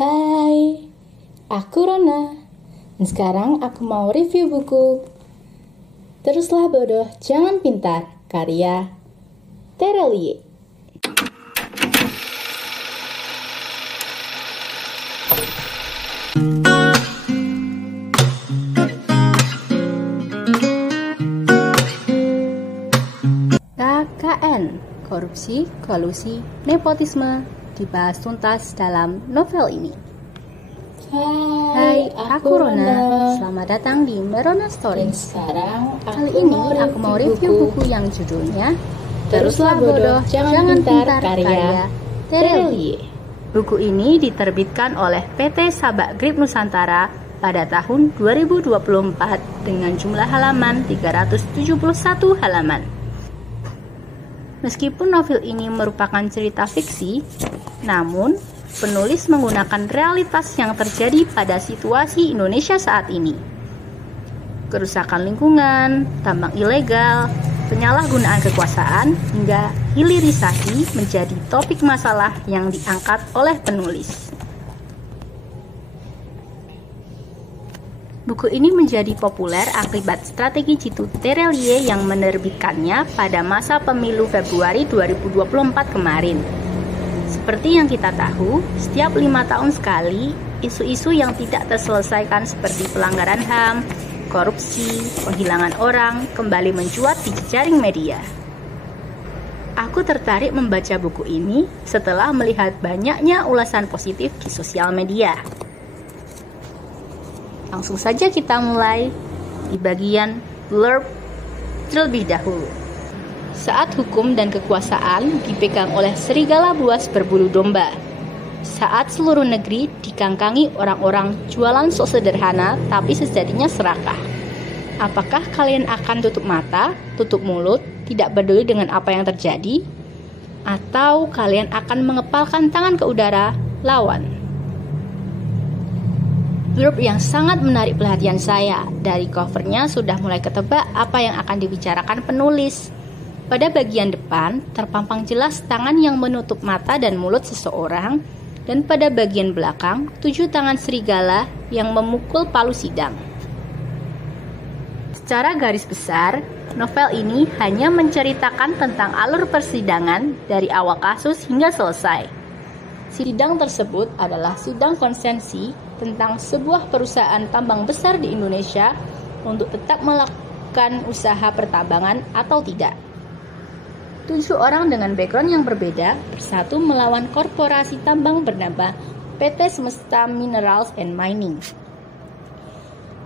Hai, aku Rona. Dan sekarang aku mau review buku Teruslah Bodoh, Jangan Pintar, karya Terelie. KKN, korupsi, kolusi, nepotisme dibahas tuntas dalam novel ini. Hai, aku Rona. Selamat datang di Merona Stories. Kali ini aku mau review buku yang judulnya Teruslah Bodoh, Jangan Pintar, karya Terelie. Buku ini diterbitkan oleh PT Sabak Grip Nusantara pada tahun 2024 dengan jumlah halaman 371 halaman. Meskipun novel ini merupakan cerita fiksi, namun penulis menggunakan realitas yang terjadi pada situasi Indonesia saat ini. Kerusakan lingkungan, tambang ilegal, penyalahgunaan kekuasaan, hingga hilirisasi menjadi topik masalah yang diangkat oleh penulis. Buku ini menjadi populer akibat strategi jitu Terelie yang menerbitkannya pada masa pemilu Februari 2024 kemarin. Seperti yang kita tahu, setiap 5 tahun sekali, isu-isu yang tidak terselesaikan seperti pelanggaran HAM, korupsi, penghilangan orang kembali mencuat di jejaring media. Aku tertarik membaca buku ini setelah melihat banyaknya ulasan positif di sosial media. Langsung saja kita mulai di bagian blurb terlebih dahulu. Saat hukum dan kekuasaan dipegang oleh serigala buas berbulu domba. Saat seluruh negeri dikangkangi orang-orang jualan sok sederhana tapi sejatinya serakah. Apakah kalian akan tutup mata, tutup mulut, tidak peduli dengan apa yang terjadi? Atau kalian akan mengepalkan tangan ke udara, lawan? Blurb yang sangat menarik perhatian saya. Dari covernya sudah mulai ketebak apa yang akan dibicarakan penulis. Pada bagian depan terpampang jelas tangan yang menutup mata dan mulut seseorang, dan pada bagian belakang 7 tangan serigala yang memukul palu sidang. Secara garis besar, novel ini hanya menceritakan tentang alur persidangan dari awal kasus hingga selesai. Sidang tersebut adalah sidang konsensi tentang sebuah perusahaan tambang besar di Indonesia untuk tetap melakukan usaha pertambangan atau tidak. 7 orang dengan background yang berbeda bersatu melawan korporasi tambang bernama PT Semesta Minerals and Mining.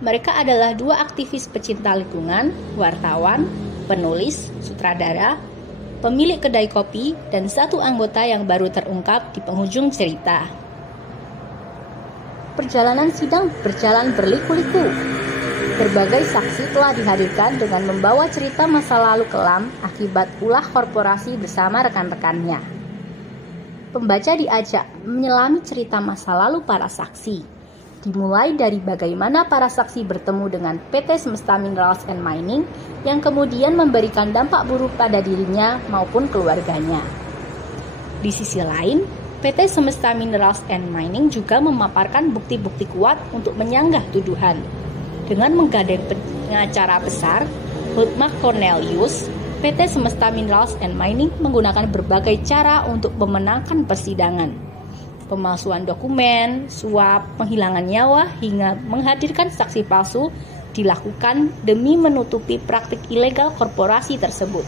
Mereka adalah 2 aktivis pecinta lingkungan, wartawan, penulis, sutradara, pemilik kedai kopi, dan 1 anggota yang baru terungkap di penghujung cerita. Perjalanan sidang berjalan berliku-liku. Berbagai saksi telah dihadirkan dengan membawa cerita masa lalu kelam akibat ulah korporasi bersama rekan-rekannya. Pembaca diajak menyelami cerita masa lalu para saksi, dimulai dari bagaimana para saksi bertemu dengan PT Semesta Minerals and Mining yang kemudian memberikan dampak buruk pada dirinya maupun keluarganya. Di sisi lain, PT Semesta Minerals and Mining juga memaparkan bukti-bukti kuat untuk menyanggah tuduhan. Dengan menggandeng pengacara besar, Hutma Cornelius, PT Semesta Minerals and Mining menggunakan berbagai cara untuk memenangkan persidangan. Pemalsuan dokumen, suap, penghilangan nyawa, hingga menghadirkan saksi palsu dilakukan demi menutupi praktik ilegal korporasi tersebut.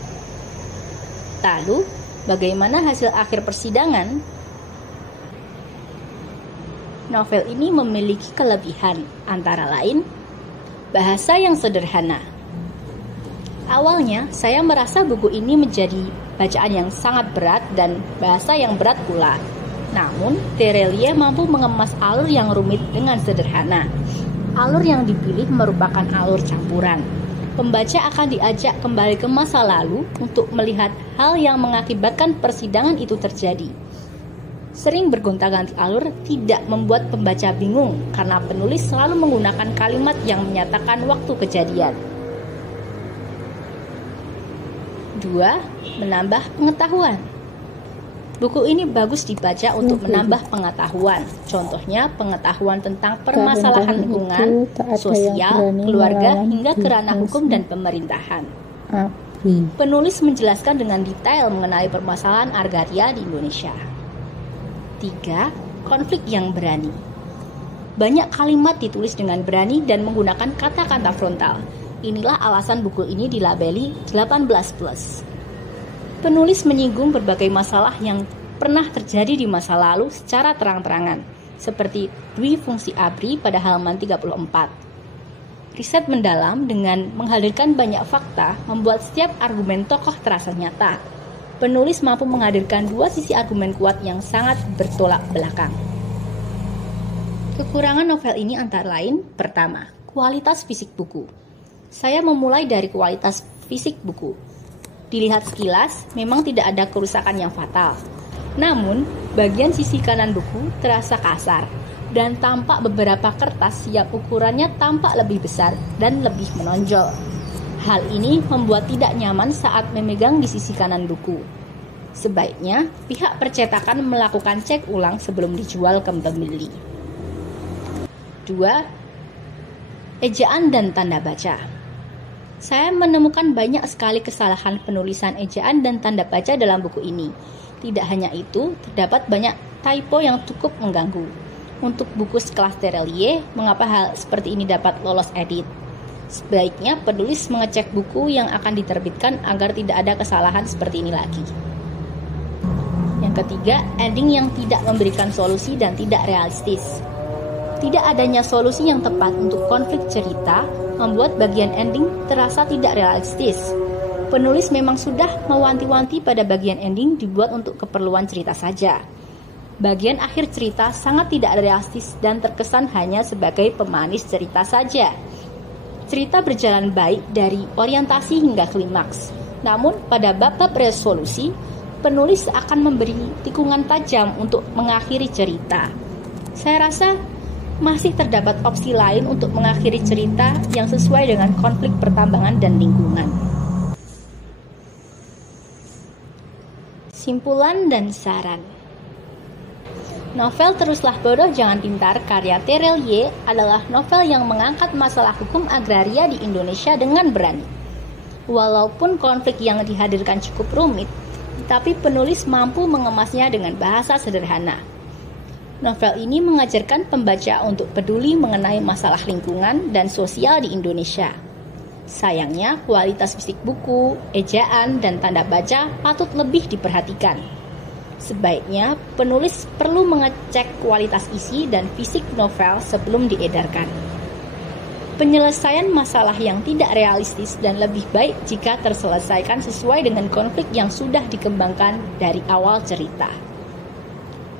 Lalu, bagaimana hasil akhir persidangan? Novel ini memiliki kelebihan, antara lain, bahasa yang sederhana. Awalnya, saya merasa buku ini menjadi bacaan yang sangat berat dan bahasa yang berat pula. Namun, Terelie mampu mengemas alur yang rumit dengan sederhana. Alur yang dipilih merupakan alur campuran. Pembaca akan diajak kembali ke masa lalu untuk melihat hal yang mengakibatkan persidangan itu terjadi. Sering bergonta-ganti alur tidak membuat pembaca bingung karena penulis selalu menggunakan kalimat yang menyatakan waktu kejadian. 2. Menambah pengetahuan. Buku ini bagus dibaca untuk menambah pengetahuan. Contohnya pengetahuan tentang permasalahan lingkungan, sosial, keluarga, hingga ke ranah hukum dan pemerintahan. Penulis menjelaskan dengan detail mengenai permasalahan agraria di Indonesia. 3. Konflik yang berani. Banyak kalimat ditulis dengan berani dan menggunakan kata-kata frontal. Inilah alasan buku ini dilabeli 18+. Penulis menyinggung berbagai masalah yang pernah terjadi di masa lalu secara terang-terangan, seperti dwi fungsi ABRI pada halaman 34. Riset mendalam dengan menghadirkan banyak fakta membuat setiap argumen tokoh terasa nyata. Penulis mampu menghadirkan dua sisi argumen kuat yang sangat bertolak belakang. Kekurangan novel ini antara lain, pertama, kualitas fisik buku. Saya memulai dari kualitas fisik buku. Dilihat sekilas, memang tidak ada kerusakan yang fatal. Namun, bagian sisi kanan buku terasa kasar dan tampak beberapa kertas yang ukurannya tampak lebih besar dan lebih menonjol. Hal ini membuat tidak nyaman saat memegang di sisi kanan buku. Sebaiknya, pihak percetakan melakukan cek ulang sebelum dijual ke pembeli. 2. Ejaan dan tanda baca. Saya menemukan banyak sekali kesalahan penulisan ejaan dan tanda baca dalam buku ini. Tidak hanya itu, terdapat banyak typo yang cukup mengganggu. Untuk buku sekelas Terelier, mengapa hal seperti ini dapat lolos edit? Sebaiknya penulis mengecek buku yang akan diterbitkan agar tidak ada kesalahan seperti ini lagi. Yang ketiga, ending yang tidak memberikan solusi dan tidak realistis. Tidak adanya solusi yang tepat untuk konflik cerita membuat bagian ending terasa tidak realistis. Penulis memang sudah mewanti-wanti pada bagian ending dibuat untuk keperluan cerita saja. Bagian akhir cerita sangat tidak realistis dan terkesan hanya sebagai pemanis cerita saja. Cerita berjalan baik dari orientasi hingga klimaks. Namun pada bab-bab resolusi, penulis akan memberi tikungan tajam untuk mengakhiri cerita. Saya rasa masih terdapat opsi lain untuk mengakhiri cerita yang sesuai dengan konflik pertambangan dan lingkungan. Simpulan dan saran. Novel Teruslah Bodoh Jangan Pintar karya Terelier adalah novel yang mengangkat masalah hukum agraria di Indonesia dengan berani. Walaupun konflik yang dihadirkan cukup rumit, tetapi penulis mampu mengemasnya dengan bahasa sederhana. Novel ini mengajarkan pembaca untuk peduli mengenai masalah lingkungan dan sosial di Indonesia. Sayangnya, kualitas fisik buku, ejaan, dan tanda baca patut lebih diperhatikan. Sebaiknya, penulis perlu mengecek kualitas isi dan fisik novel sebelum diedarkan. Penyelesaian masalah yang tidak realistis dan lebih baik jika terselesaikan sesuai dengan konflik yang sudah dikembangkan dari awal cerita.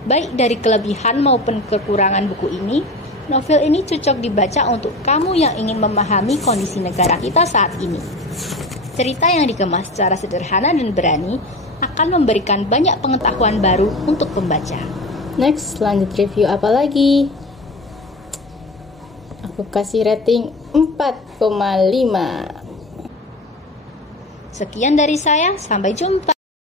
Baik dari kelebihan maupun kekurangan buku ini, novel ini cocok dibaca untuk kamu yang ingin memahami kondisi negara kita saat ini. Cerita yang dikemas secara sederhana dan berani akan memberikan banyak pengetahuan baru untuk pembaca. Next, lanjut review apa lagi? Aku kasih rating 4,5. Sekian dari saya, sampai jumpa.